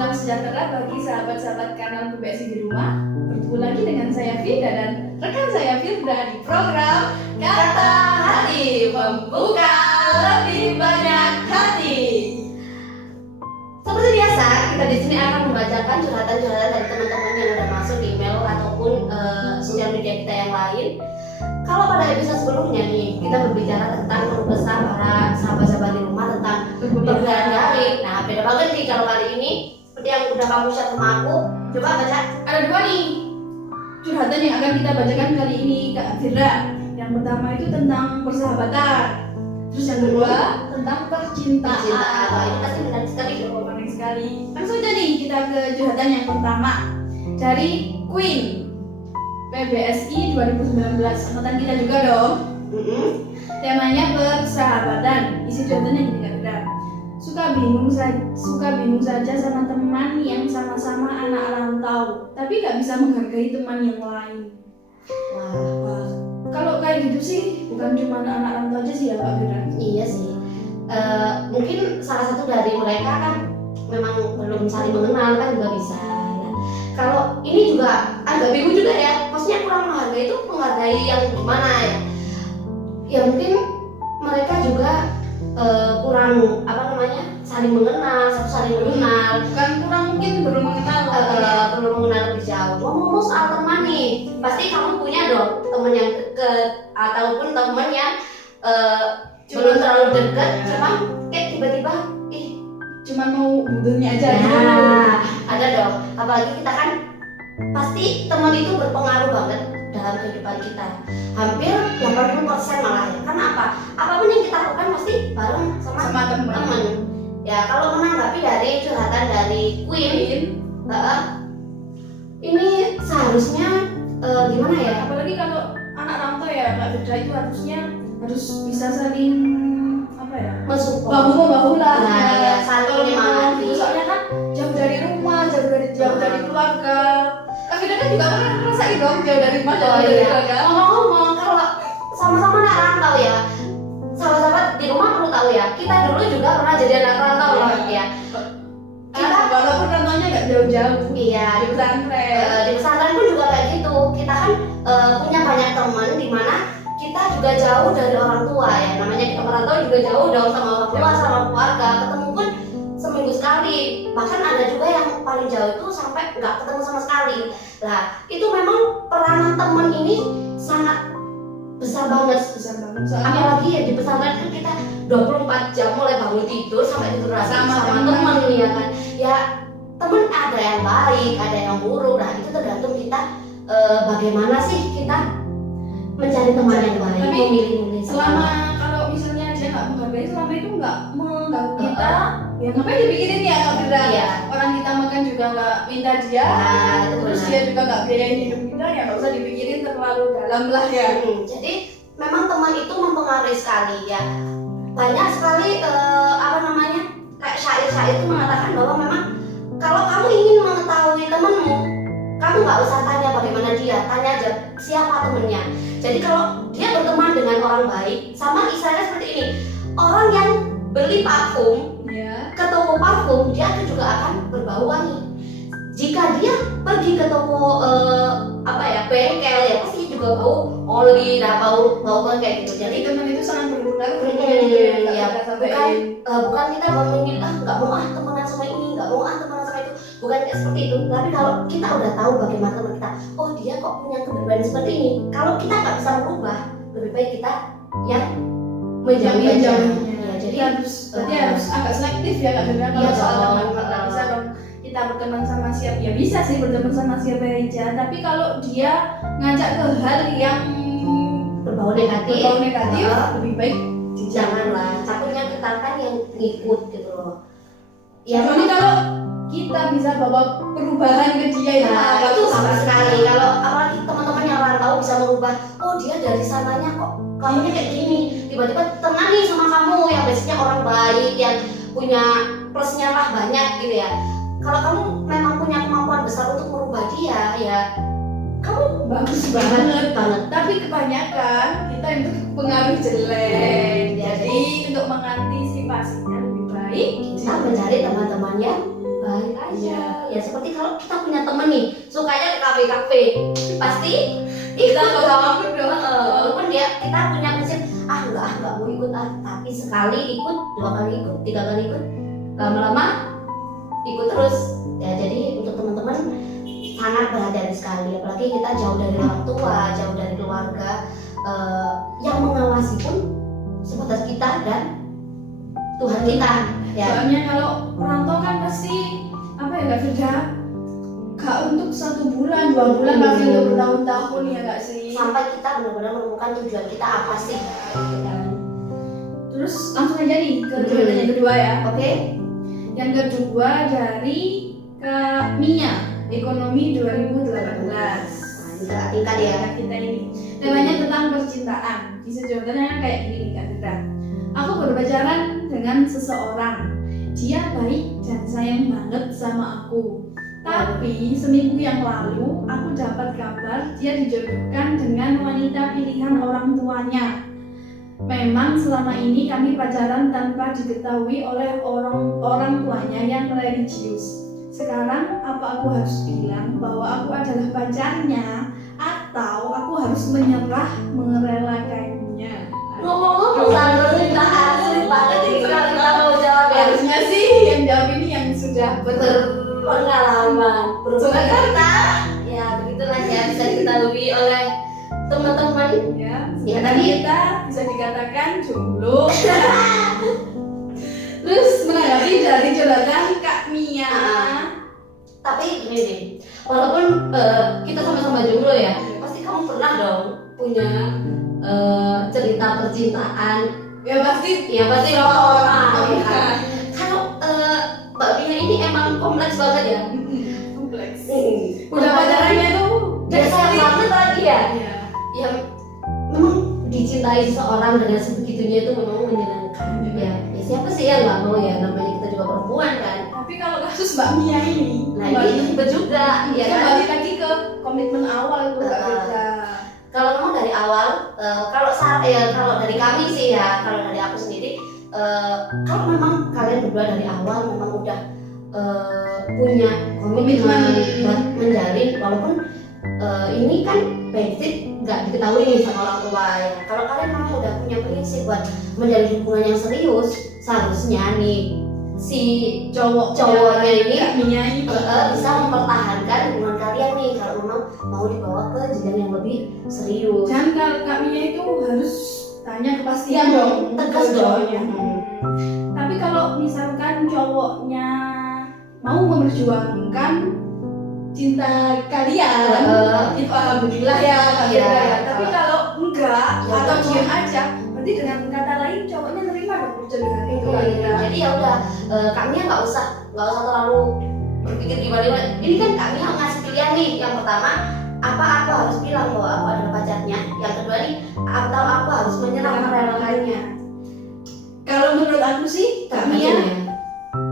Salam sejahtera bagi sahabat-sahabat kanal PBSI di rumah. Bertemu lagi dengan saya Firda dan rekan saya Firda di program Kata Hati, membuka lebih banyak hati. Seperti biasa, kita di sini akan membacakan curhatan-curhatan dari teman-teman yang udah masuk di email ataupun sosial media kita yang lain. Kalau pada episode sebelumnya nih, kita berbicara tentang keluh kesah para sahabat-sahabat di rumah tentang perbedaan daring. Nah, beda banget nih kalau kali ini, seperti yang udah kamu share sama aku. Coba baca. Ada dua nih curhatan yang akan kita bacakan kali ini, Kak Firda. Yang pertama itu tentang persahabatan. Terus yang kedua tentang percintaan. Wah, ini pasti menarik sekali. Menarik sekali. Langsung aja nih kita ke curhatan yang pertama dari Queen PBSI 2019, angkatan kita juga dong. Temanya persahabatan. Isi curhatannya gini Kak Firda. Suka bingung saja sama teman yang sama-sama anak rantau, tapi gak bisa menghargai teman yang lain. Wah. Kalau kayak gitu sih bukan cuma anak rantau aja sih ya Kak Firda. Iya sih. Mungkin salah satu dari mereka kan memang belum saling mengenal kan juga bisa. Ya. Kalau ini juga agak bingung juga ya. Maksudnya kurang menghargai itu menghargai yang gimana ya? Ya mungkin mereka juga kurang saling mengenal, satu saling mengenal. Bukan kurang, mungkin belum mengenal. Belum mengenal lebih jauh. Ngomong-ngomong soal teman nih, pasti kamu punya dong teman yang deket ataupun teman yang belum terlalu dekat, cuma kayak tiba-tiba cuma mau butuhnya aja. Nah, ada dong. Apalagi kita kan pasti teman itu berpengaruh banget dalam kehidupan kita. Hampir 80% malah ya. Karena apa? Apapun yang kita lakukan pasti bareng sama teman. Ya, kalau menanggapi dari curhatan dari Queen, ini seharusnya gimana ya? Apalagi kalau anak rantau ya Kak Firda, itu harus bisa saling mensupport, bahu lah. Nah, ya, saling menyemangati. Soalnya kan jauh dari rumah, jauh dari keluarga. Kak Firda kan juga pernah ngerasain dong jauh dari rumah, jauh dari keluarga. Ngomong-ngomong, kalau sama-sama anak rantau ya, sahabat-sahabat di rumah perlu tahu ya, kita dulu juga pernah jadi anak rantau loh ya. Kita walaupun rantaunya nggak jauh-jauh. Iya, di pesantren. Di pesantren pun juga kayak gitu. Kita kan punya banyak teman di mana kita juga jauh dari orang tua ya. Namanya kita merantau juga jauh dong sama orang tua, sama keluarga. Ketemu pun seminggu sekali. Bahkan ada juga yang paling jauh itu sampai nggak ketemu sama sekali. Nah, itu memang peranan teman ini sangat besar banget. Soalnya Apalagi ya di pesantren kan kita 24 jam mulai bangun tidur sampai tidur lagi sama teman ya kan. Ya teman ada yang baik, ada yang buruk. Nah itu tergantung kita bagaimana sih kita mencari teman yang baik. Tapi memilih selama kalau misalnya dia nggak menghargai, selama itu nggak mengganggu kita, ya ngapain dipikirin ya Kak Firda? Iya. Orang kita makan juga nggak minta dia, terus dia juga nggak biayain hidup kita, ya nggak usah dipikirin terlalu dalam lah ya. Jadi memang teman itu mempengaruhi sekali ya. Banyak sekali kayak syair-syair itu mengatakan bahwa memang kalau kamu ingin mengetahui temanmu, kamu nggak usah tanya bagaimana dia, tanya aja siapa temennya. Jadi kalau dia berteman dengan orang baik, sama istilahnya seperti ini, orang yang beli parfum ke toko parfum, dia itu juga akan berbau wangi. Jika dia pergi ke toko bengkel ya pasti juga bau oli, bau kayak gitu. Jadi teman itu sangat berpengaruh. Bukan kita ngomongin nggak mau temenan sama ini, nggak mau temenan sama itu, bukan kayak seperti itu. Tapi kalau kita udah tahu bagaimana teman kita, oh dia kok punya kepribadian seperti ini, kalau kita nggak bisa merubah, lebih baik kita yang menjauhi aja. Ya, jadi harus agak selektif ya Kak Firda kalau soal teman. Nggak bisa dong kita berteman sama siapa, ya bisa sih berteman sama siapa aja, tapi kalau dia ngajak ke hal yang berbau negatif, lebih baik janganlah. Takutnya kita kan yang ngikut gitu loh. Ya, jadi kalau kita bisa bawa perubahan ke dia itu sama sekali. Kalau apalagi teman-teman yang rantau bisa merubah, oh dia dari sananya kok kamunya kayak gini, tiba-tiba tenang nih sama kamu yang biasanya orang baik yang punya plusnya lah banyak gitu ya. Kalau kamu memang punya kemampuan besar untuk merubah dia, ya kamu bagus banget. Tapi kebanyakan kita itu pengaruh jelek. Jadi untuk mengantisipasinya lebih baik kita mencari teman-teman yang baik. baik aja. Iya. Ya seperti kalau kita punya temen nih sukanya ke kafe-kafe, pasti ikut Kita dong. ikut dong. Walaupun kita punya prinsip enggak mau ikut tapi sekali ikut, 2 kali ikut, 3 kali ikut, lama-lama ikut terus. Ya jadi untuk teman-teman sangat berhati-hati sekali, apalagi kita jauh dari orang tua, jauh dari keluarga, yang mengawasi pun sebatas kita dan Tuhan kita. Ya. Soalnya kalau perantau kan pasti apa ya, nggak kerja gak untuk 1 bulan, 2 bulan, pasti untuk bertahun-tahun, ya nggak sih? Sampai kita benar-benar menemukan tujuan kita apa sih. Terus langsung aja nih ke jabatan yang kedua ya. Oke. Yang kedua dari Kak Mia, Ekonomi 2018. Bisa tingkat ya. Kita ini temanya tentang percintaan. Isi jawabannya kayak gini nih Kak Fitra. Aku baru pacaran dengan seseorang. Dia baik dan sayang banget sama aku. Tapi seminggu yang lalu aku dapat kabar dia dijodohkan dengan wanita pilihan orang tuanya. Memang selama ini kami pacaran tanpa diketahui oleh orang tuanya yang religius. Sekarang apa aku harus bilang bahwa aku adalah pacarnya atau aku harus menyerah merelakannya? Ngomong-ngomong tentang percintaan sulit banget ini kalau kita mau jawab ya. Harusnya sih yang jawab ini yang sudah Berpengalaman, bercerita. Ya begitulah ya, bisa diketahui oleh teman-teman. ya. Ya, Tadi tadi- kita bisa dikatakan jomblo. Terus menanggapi dari jabatan Kak Mia. Tapi gini nih, walaupun kita sama-sama jomblo ya, pasti kamu pernah dong punya cerita percintaan. Ya pasti Ya pasti sama orang. orang. Ya kan? Kalau Mbak Mia ini emang kompleks banget ya. kompleks. Udah Udah pacarannya tuh udah sayang banget lagi ya. Iya. Ya memang dicintai seseorang dengan sebegitunya itu memang menyenangkan. Ya siapa sih yang nggak mau ya, namanya kita juga perempuan kan. Tapi kalau kasus Mbak Mia ini, Nah ini ribet juga ya kan. kembali lagi ke komitmen awal itu Kak Fitra. Kalau memang dari awal, kalau dari kami sih ya, kalau dari aku sendiri, kalau memang kalian berdua dari awal memang udah punya komitmen buat menjalin, walaupun ini kan basic nggak diketahui nih sama orang tua ya. Kalau kalian memang udah punya prinsip buat menjalin hubungan yang serius, seharusnya nih si cowoknya ini Kak Mia ini bisa mempertahankan hubungan kalian nih kalau memang mau dibawa ke jenjang yang lebih serius. dan kalau Kak Mia itu harus tanya kepastian Iya dong, tegas ke dong. cowoknya. Tapi kalau misalkan cowoknya mau memperjuangkan cinta kalian, itu alhamdulillah ya Kak Iya. Fitra ya. Tapi kalau enggak Ya atau udah. diam aja, berarti dengan kata lain cowoknya nerima dong perjodohan itu Kak Fitra. Jadi ya udah, kami nggak usah terlalu berpikir gimana. Ini kan kami yang ngasih pilihan nih. Yang pertama, apa aku harus bilang bahwa aku adalah pacarnya? Yang kedua nih, atau aku harus menyerah merelakannya? Kalau menurut aku sih Kak Mia ya.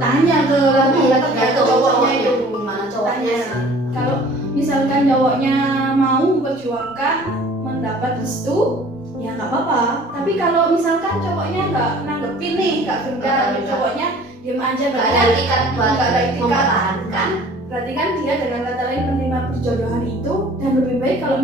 tanya ke Tergantung cowoknya itu. gimana cowoknya Tanya. sih. Kalau misalkan cowoknya mau memperjuangkan mendapat restu, ya nggak apa-apa. Tapi kalau misalkan cowoknya nggak nanggepin nih Kak Fitra, Nggak. cowoknya diem aja, Nggak berarti ada kan, etikat buat nggak ada etikat. mempertahankan. berarti kan dia dengan kata lain menerima perjodohan itu, dan lebih baik kalau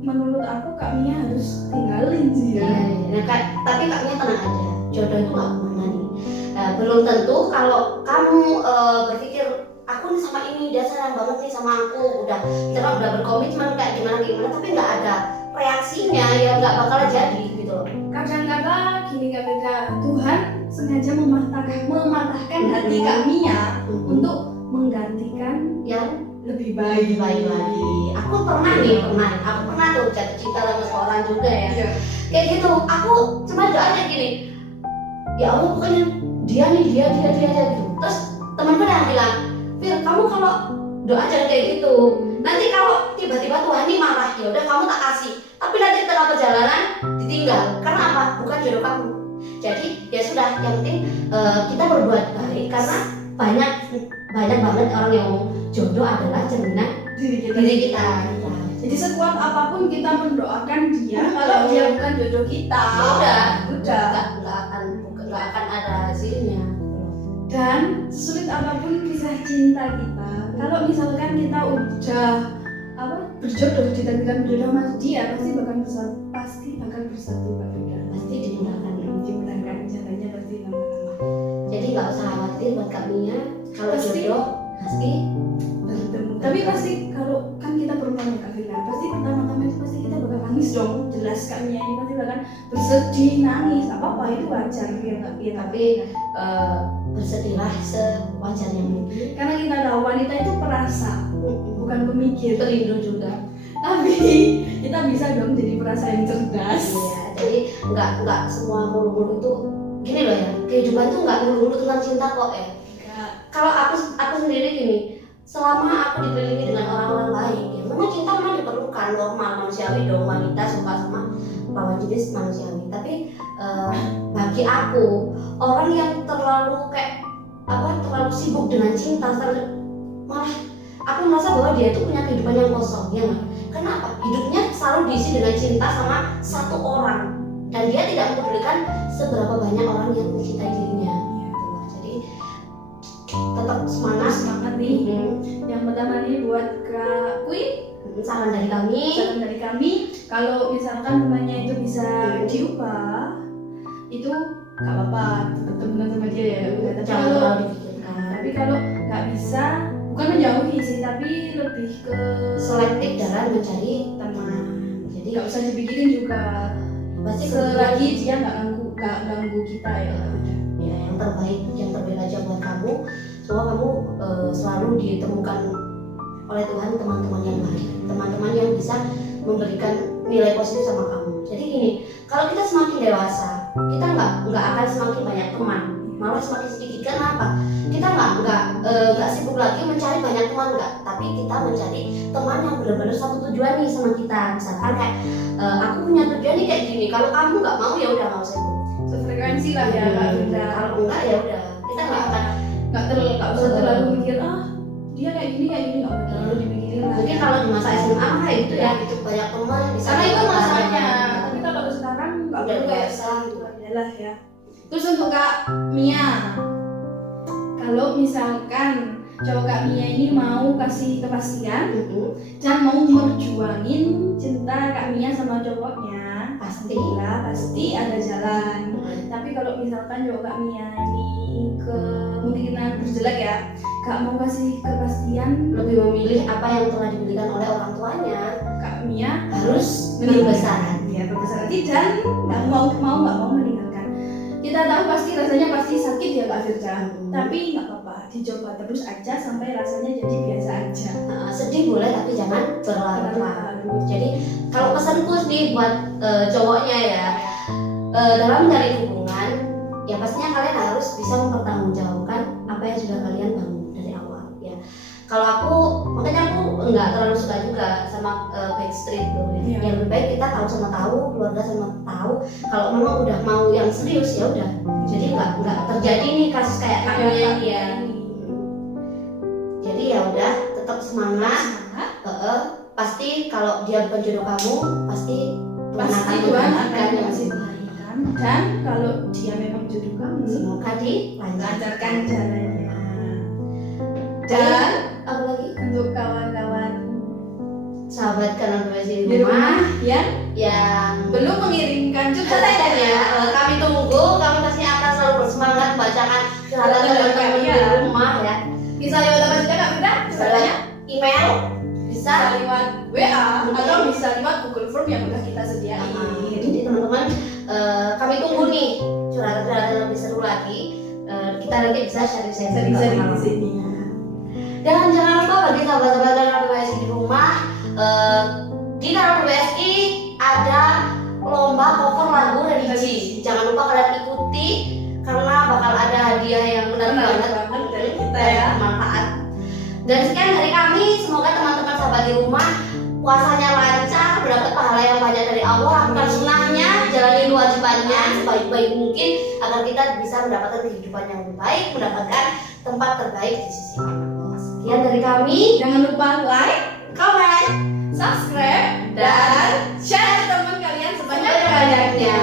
menurut aku Kak Mia harus tinggalin sih ya. Nah, tapi kaknya tenang aja, jodoh itu nggak kemana nih. Belum tentu kalau kamu berpikir aku nih sama ini dia sayang banget nih sama aku, udah berkomitmen kayak gimana, tapi nggak ada reaksinya, ya nggak bakal jadi gitu loh. Kadang-kadang gini Kak Fitra, Tuhan sengaja mematahkan hati Kak Mia untuk menggantikan Yang lebih lebih baik lagi. Aku pernah tuh jatuh cinta sama seorang juga ya. Iya. Kayak gitu, aku cuma doanya gini, ya Allah pokoknya dia gitu. Terus temanku yang bilang, Fir, kamu kalau doa jangan kayak gitu, nanti kalau tiba-tiba Tuhan ini marah, ya udah kamu tak kasih, tapi nanti di tengah perjalanan ditinggal. Karena apa? Bukan jodoh kamu. Jadi ya sudah, yang penting kita berbuat baik, karena banyak banget orang yang jodoh adalah cerminan diri kita. diri kita. Jadi sekuat apapun kita mendoakan dia, kalau dia bukan jodoh kita, Ya udah, udah. nggak akan ada hasilnya. Dan sulit apapun kisah cinta kita, kalau misalkan kita udah berjodoh, ditakdirkan berjodoh sama dia, pasti bakal bersatu Mbak Frida. Pasti dimudahkan. Jalannya pasti lama-lama. Jadi nggak usah khawatir buat kaminya, kalau Pasti. jodoh pasti Bertemu. Tapi pasti kalau kan kita perempuan Kak Frida, pasti pertama-tama itu pasti kita bakal nangis dong. Jelas kami ini pasti bakal bersedih, nangis, apa itu wajar ya Kak. Ya, tapi bersedihlah sewajarnya mungkin. karena kita tahu wanita itu perasa, bukan pemikir. Pelindung juga. Tapi kita bisa dong jadi perasa yang cerdas. Iya, jadi nggak semua mulu-mulu itu gini loh ya. Kehidupan tuh nggak mulu-mulu tentang cinta kok ya. Kalau aku sendiri gini, selama aku dikelilingi dengan orang-orang baik, ya memang cinta memang diperlukan, normal, manusiawi dong, wanita suka sama lawan jenis manusiawi. Tapi bagi aku, orang yang terlalu terlalu sibuk dengan cinta, malah aku merasa bahwa dia itu punya kehidupan yang kosong, ya nggak? Kenapa? Hidupnya selalu diisi dengan cinta sama satu orang, dan dia tidak mempedulikan seberapa banyak orang yang mencintai dirinya. Jadi tetap semangat nih. Yang pertama nih buat Kak Queen, saran dari kami, kalau misalkan rumahnya itu bisa diubah, itu nggak apa-apa, tetap temenan sama dia ya. jangan terlalu dipikirkan. Tapi kalau nggak bisa, bukan menjauhi sih, tapi lebih ke Selektif dalam mencari teman. Jadi Nggak usah dipikirin juga. pasti Selagi dia nggak ganggu kita ya. ya yang terbaik aja buat kamu. Semoga kamu selalu ditemukan oleh Tuhan teman-teman yang baik, teman-teman yang bisa memberikan nilai positif sama kamu. Jadi gini, kalau kita semakin dewasa, kita nggak akan semakin banyak teman, malah semakin sedikit. Kenapa? Kita nggak sibuk lagi mencari banyak teman, tapi kita mencari teman yang benar-benar satu tujuan nih sama kita. Misalkan kayak aku punya tujuan nih kayak gini, kalau kamu nggak mau ya udah nggak usah ikut. Sefrekuensi lah ya Kak Frida. Kalau enggak ya udah, kita nggak usah terlalu mikir dia kayak gini nggak terlalu dipikirin lah. mungkin kalau di masa SMA kayak gitu ya, gitu banyak teman bisa. Karena itu masanya. Tapi kalau sekarang nggak udah perlu kayak biasa gitu. adalah ya. Terus untuk Kak Mia, kalau misalkan cowok Kak Mia ini mau kasih kepastian dan mau merjuangin cinta Kak Mia sama cowoknya, pasti ada jalan. Tapi kalau misalkan cowok Kak Mia ini kemungkinan berjelek ya, gak mau kasih kepastian, Lebih memilih apa yang telah diberikan oleh orang tuanya, Kak Mia harus berbesar hati. ya berbesar hati dan nggak mau meninggalkan. Kita tahu pasti rasanya pasti sakit ya Kak Firda, tapi nggak apa-apa, dicoba terus aja sampai rasanya jadi biasa aja. Sedih boleh tapi jangan berlarut-larut. Jadi kalau pesanku nih buat cowoknya ya, dalam mencari hubungan ya pastinya kalian harus bisa mempertanggungjawabkan apa yang sudah kalian bangun dari awal ya. Kalau makanya aku nggak terlalu suka juga sama Backstreet tuh ya. Iya. Yang lebih baik kita tahu sama tahu, keluarga sama tahu. Kalau memang udah mau yang serius ya udah. Jadi nggak terjadi nih kasus kayak kamu yang dia. Jadi ya udah, tetap semangat. Pasti kalau dia bukan jodoh kamu, pasti Tuhan akan yang kasih kebaikan. Dan kalau dia memang jodoh kamu, semoga lancarkan jalannya. Dan apa lagi untuk kawan-kawan sahabat kanan di di rumah yang belum mengirimkan juga ya, kami tunggu. Kami pasti akan selalu bersemangat membacakan curhatan teman-teman di rumah ya. bisa lewat apa saja Kak Frida? Bisa lewat email, bisa Bisa lewat WA atau bisa lewat Google Form yang udah kita sediain. Jadi teman-teman, kami tunggu nih curhatan-curhatan yang lebih seru lagi. Kita nanti bisa sharing-sharing Sering-sering di sini. Dan jangan lupa bagi sahabat-sahabat Kanal BSI di rumah, di Kanal BSI ada lomba cover lagu religi. Jangan lupa kalian ikuti karena bakal ada hadiah yang benar banget dari kita ya. Bermanfaat. Dan sekian dari kami, semoga teman-teman sahabat di rumah puasanya lancar, mendapat pahala yang banyak dari Allah, lakukan sunnahnya, jalani kewajibannya sebaik-baik mungkin agar kita bisa mendapatkan kehidupan yang lebih baik, mendapatkan tempat terbaik di sisi Allah. Sekian dari kami. Jangan lupa like, comment, subscribe, dan share ke teman kalian sebanyak-banyaknya.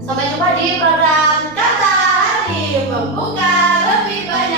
Sampai jumpa di program Kata Hari Membuka lebih banyak.